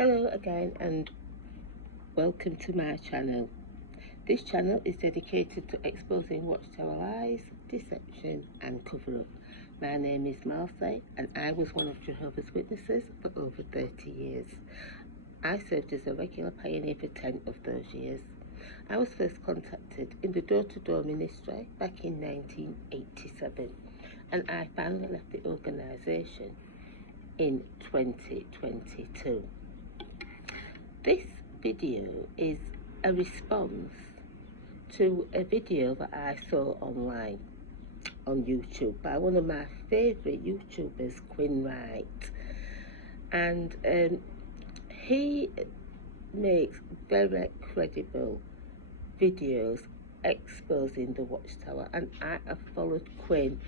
Hello again and welcome to my channel. This channel is dedicated to exposing watchtower lies, deception and cover-up. My name is Marcy and I was one of Jehovah's Witnesses for over 30 years. I served as a regular pioneer for 10 of those years. I was first contacted in the door-to-door ministry back in 1987 and I finally left the organisation in 2022. This video is a response to a video that I saw online on YouTube by one of my favourite YouTubers, Quinn Wright, and he makes very credible videos exposing the watchtower, and I have followed Quinn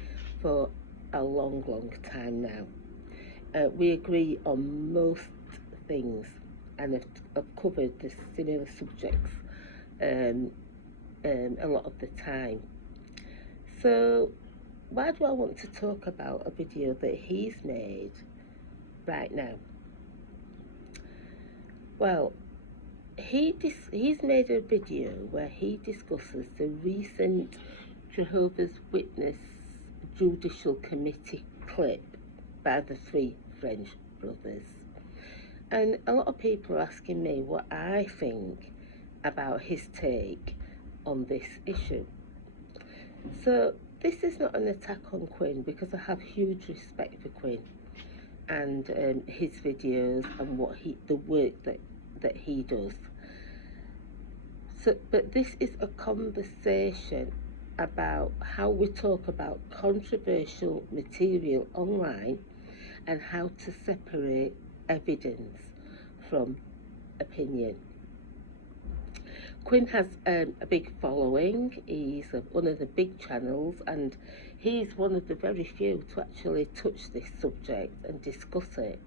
for a long time now. We agree on most things and have covered the similar subjects a lot of the time. So why do I want to talk about a video that he's made right now? Well, he's made a video where he discusses the recent Jehovah's Witness Judicial Committee clip by the three French brothers. And a lot of people are asking me what I think about his take on this issue. So this is not an attack on Quinn, because I have huge respect for Quinn and his videos and the work that he does. So, but this is a conversation about how we talk about controversial material online and how to separate evidence from opinion. Quinn has a big following. He's one of the big channels, and he's one of the very few to actually touch this subject and discuss it.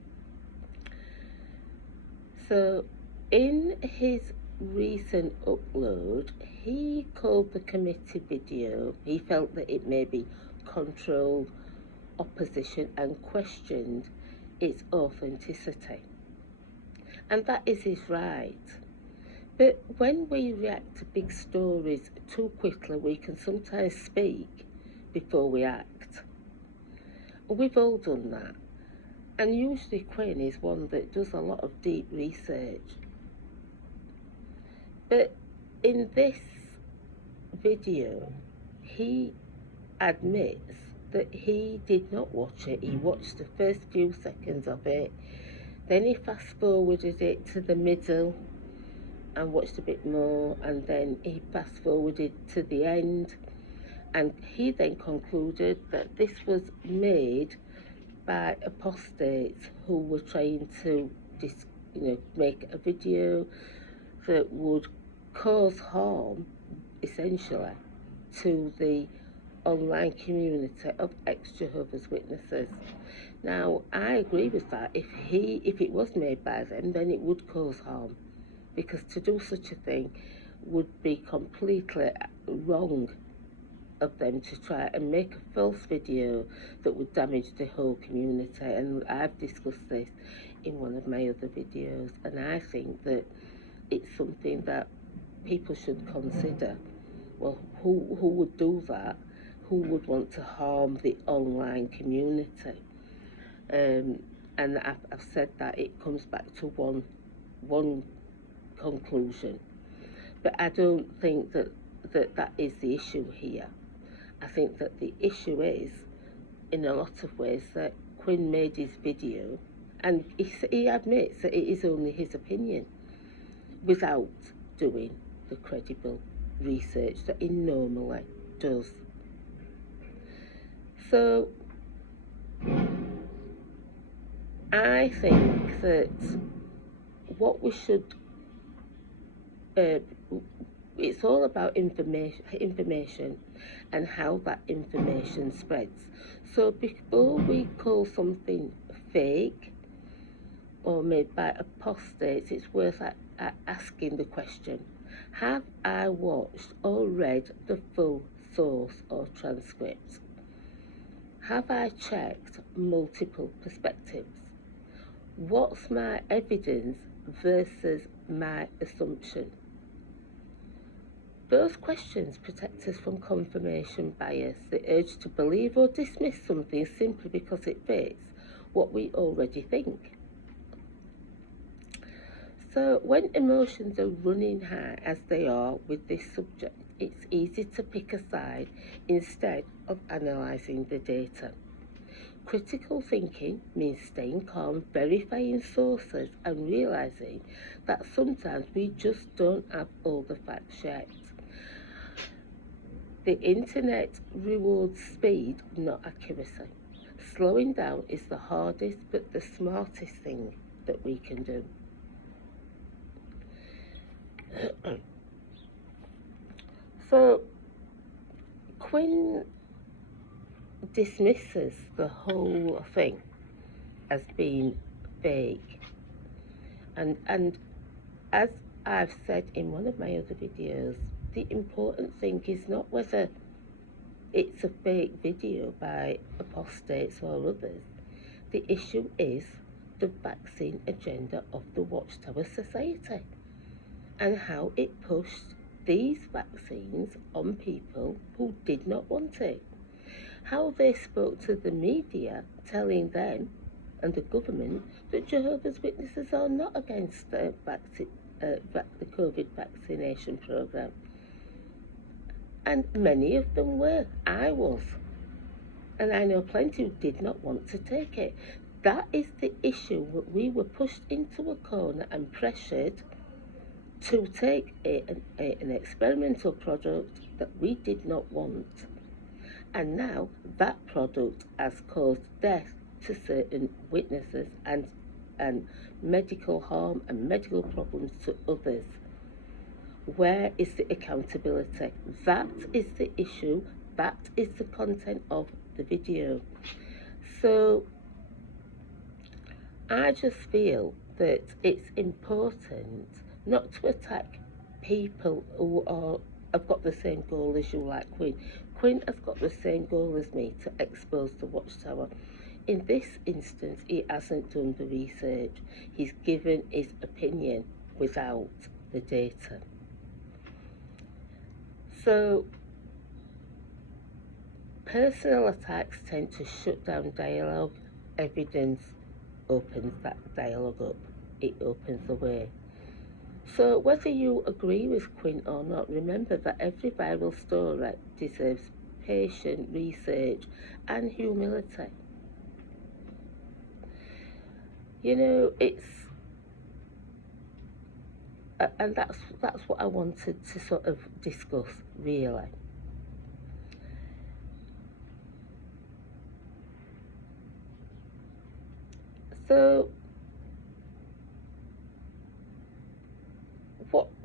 So in his recent upload, he called the committee video, he felt that it maybe controlled opposition and questioned its authenticity. And that is his right. But when we react to big stories too quickly, we can sometimes speak before we act. We've all done that. And usually Quinn is one that does a lot of deep research. But in this video, he admits that he did not watch it. He watched the first few seconds of it, then he fast forwarded it to the middle and watched a bit more, and then he fast forwarded to the end, and he then concluded that this was made by apostates who were trying to make a video that would cause harm essentially to the online community of ex-Jehovah's Witnesses. Now, I agree with that. If it was made by them, then it would cause harm, because to do such a thing would be completely wrong of them to try and make a false video that would damage the whole community. And I've discussed this in one of my other videos, and I think that it's something that people should consider. Well, who would do that? Who would want to harm the online community? And I've said that it comes back to one conclusion. But I don't think that is the issue here. I think that the issue is, in a lot of ways, that Quinn made his video and he admits that it is only his opinion without doing the credible research that he normally does. So I think that what we should it's all about information and how that information spreads. So before we call something fake or made by apostates, it's worth asking the question: have I watched or read the full source or transcript? Have I checked multiple perspectives? What's my evidence versus my assumption. Those questions protect us from confirmation bias, the urge to believe or dismiss something simply because it fits what we already think. So when emotions are running high, as they are with this subject, it's easy to pick a side instead of analysing the data. Critical thinking means staying calm, verifying sources, and realising that sometimes we just don't have all the facts yet. The internet rewards speed, not accuracy. Slowing down is the hardest but the smartest thing that we can do. So, Quinn dismisses the whole thing as being fake. And as I've said in one of my other videos, the important thing is not whether it's a fake video by apostates or others. The issue is the vaccine agenda of the Watchtower Society and how it pushed these vaccines on people who did not want it. How they spoke to the media, telling them and the government that Jehovah's Witnesses are not against the COVID vaccination programme. And many of them were. I was. And I know plenty who did not want to take it. That is the issue. We were pushed into a corner and pressured to take an experimental product that we did not want. And now that product has caused death to certain witnesses and medical harm and medical problems to others. Where is the accountability? That is the issue. That is the content of the video. So I just feel that it's important not to attack people who have got the same goal as you, like Quinn. Quinn has got the same goal as me, to expose the Watchtower. In this instance, he hasn't done the research. He's given his opinion without the data. So, personal attacks tend to shut down dialogue. Evidence opens that dialogue up. It opens the way. So whether you agree with Quinn or not, remember that every viral story deserves patient research and humility. You know, and that's what I wanted to sort of discuss, really. So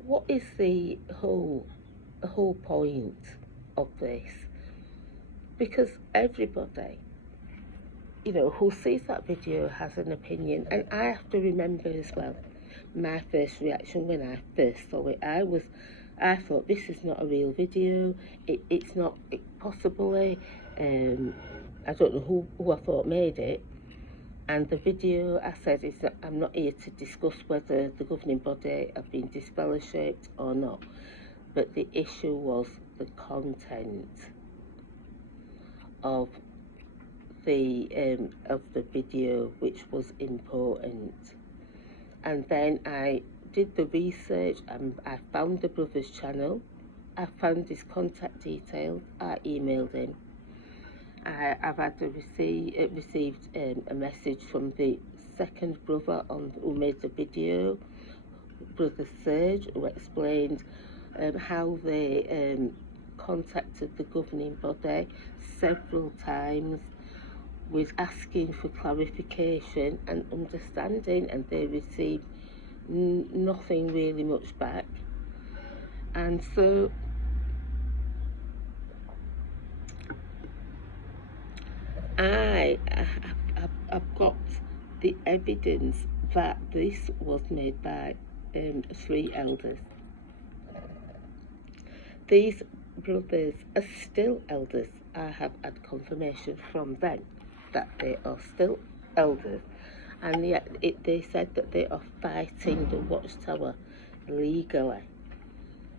what is the whole point of this? Because everybody, you know, who sees that video has an opinion, and I have to remember as well, my first reaction when I first saw it, I thought this is not a real video. It's not, possibly, I don't know who I thought made it. And the video, I said, is that I'm not here to discuss whether the governing body have been disfellowshipped or not, but the issue was the content of the video, which was important. And then I did the research and I found the brother's channel. I found his contact details. I emailed him. I've had received a message from the second brother who made the video, Brother Serge, who explained how they contacted the governing body several times with asking for clarification and understanding, and they received nothing really much back. And so I've got the evidence that this was made by 3 elders. These brothers are still elders. I have had confirmation from them that they are still elders, and they said that they are fighting the Watchtower legally.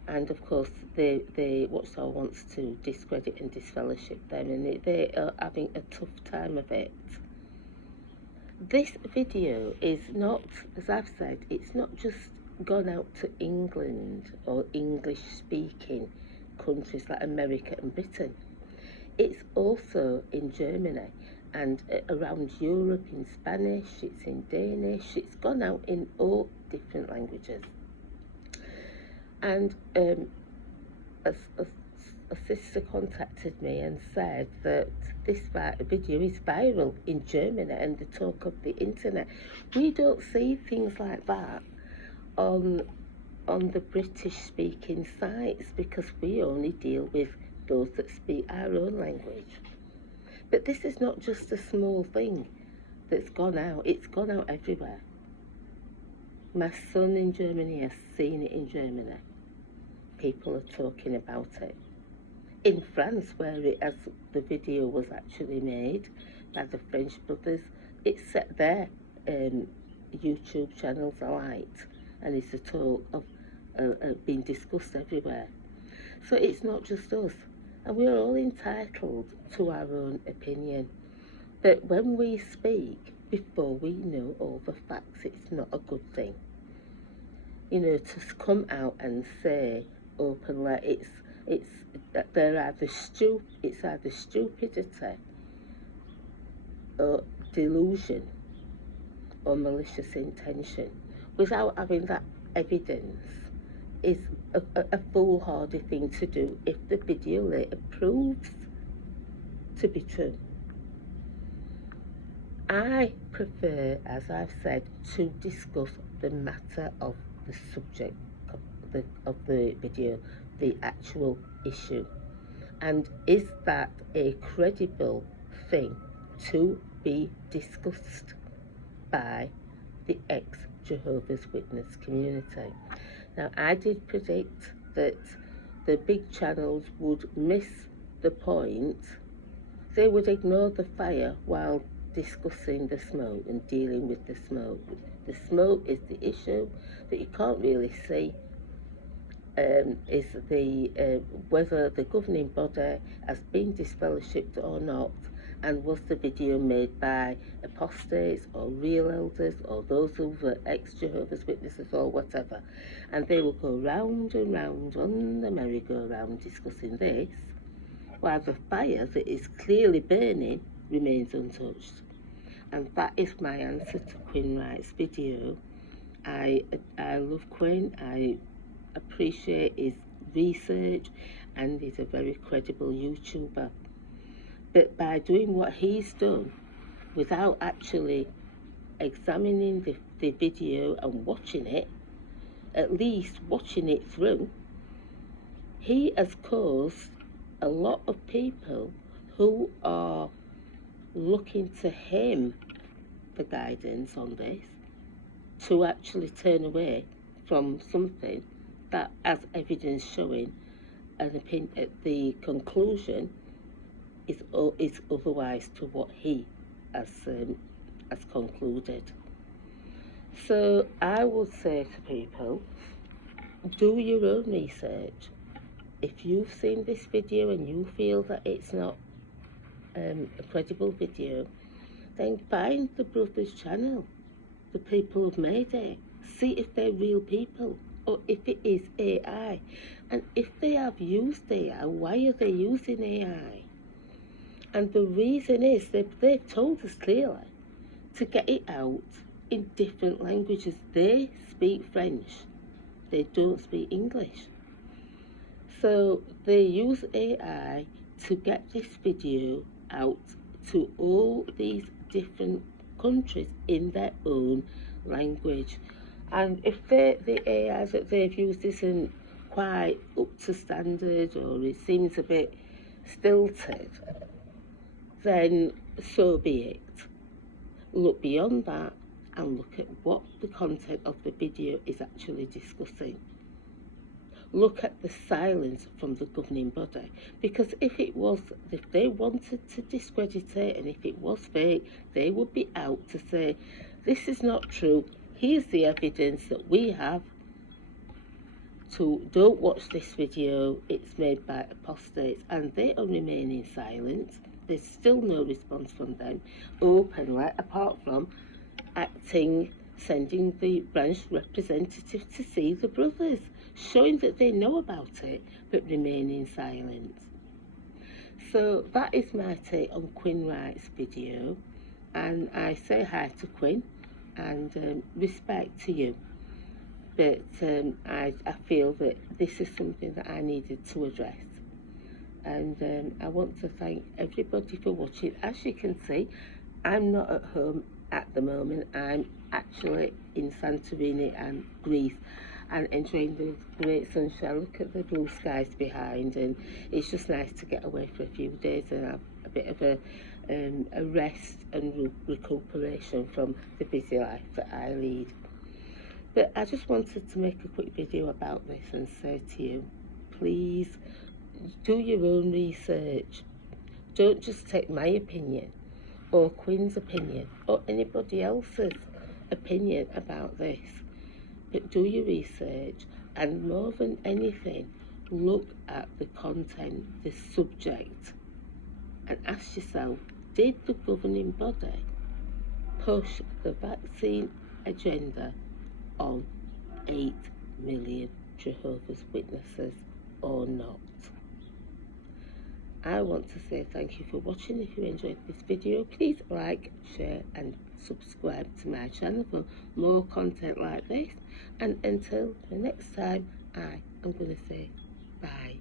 And of course, the Watchtower wants to discredit and disfellowship them, and they are having a tough time of it. This video is not, as I've said, it's not just gone out to England or English-speaking countries like America and Britain. It's also in Germany and around Europe in Spanish, it's in Danish, it's gone out in all different languages. And a sister contacted me and said that this video is viral in Germany and the talk of the internet. We don't see things like that on the British speaking sites because we only deal with those that speak our own language. But this is not just a small thing that's gone out, it's gone out everywhere. My son in Germany has seen it in Germany. People are talking about it. In France, where the video was actually made by the French brothers, it's set their YouTube channels alight, and it's a talk of being discussed everywhere. So it's not just us, and we're all entitled to our own opinion. But when we speak before we know all the facts, it's not a good thing. You know, to come out and say openly it's either stupidity or delusion or malicious intention without having that evidence is a foolhardy thing to do if the video later proves to be true. I prefer, as I've said, to discuss the matter of the subject of the video, the actual issue, and is that a credible thing to be discussed by the ex-Jehovah's Witness community. Now, I did predict that the big channels would miss the point. They would ignore the fire while discussing the smoke and dealing with the smoke. The smoke is the issue that you can't really see, is whether the governing body has been disfellowshipped or not, and was the video made by apostates or real elders or those who were ex-Jehovah's Witnesses or whatever. And they will go round and round on the merry-go-round discussing this, while the fire that is clearly burning remains untouched. And that is my answer to Quinn Wright's video. I love Quinn. I appreciate his research, and he's a very credible YouTuber. But by doing what he's done without actually examining the video and watching it, at least watching it through, he has caused a lot of people who are looking to him for guidance on this to actually turn away from something that has evidence showing the conclusion is otherwise to what he has concluded. So I would say to people, do your own research. If you've seen this video and you feel that it's not a credible video, then find the brothers' channel, the people who've made it. See if they're real people or if it is AI. And if they have used AI, why are they using AI? And the reason is they've told us clearly to get it out in different languages. They speak French, they don't speak English. So they use AI to get this video out to all these different countries in their own language. And if the AI that they've used isn't quite up to standard, or it seems a bit stilted, then so be it. Look beyond that and look at what the content of the video is actually discussing. Look at the silence from the governing body, because if they wanted to discredit it and if it was fake, they would be out to say, This is not true. Here's the evidence that we have. Don't watch this video. It's made by apostates, and they are remaining silent. There's still no response from them openly, apart from sending the branch representative to see the brothers, showing that they know about it, but remaining silent. So that is my take on Quinn Wright's video, and I say hi to Quinn and respect to you. But I feel that this is something that I needed to address. And I want to thank everybody for watching. As you can see, I'm not at home at the moment. I'm actually in Santorini and Greece and enjoying the great sunshine. Look at the blue skies behind, and it's just nice to get away for a few days and have a bit of a rest and recuperation from the busy life that I lead. But I just wanted to make a quick video about this and say to you, please do your own research. Don't just take my opinion or Quinn's opinion or anybody else's opinion about this. But do your research, and more than anything, look at the content, the subject, and ask yourself, did the governing body push the vaccine agenda on 8 million Jehovah's Witnesses or not? I want to say thank you for watching. If you enjoyed this video, please like, share and subscribe to my channel for more content like this. And until the next time, I am going to say bye.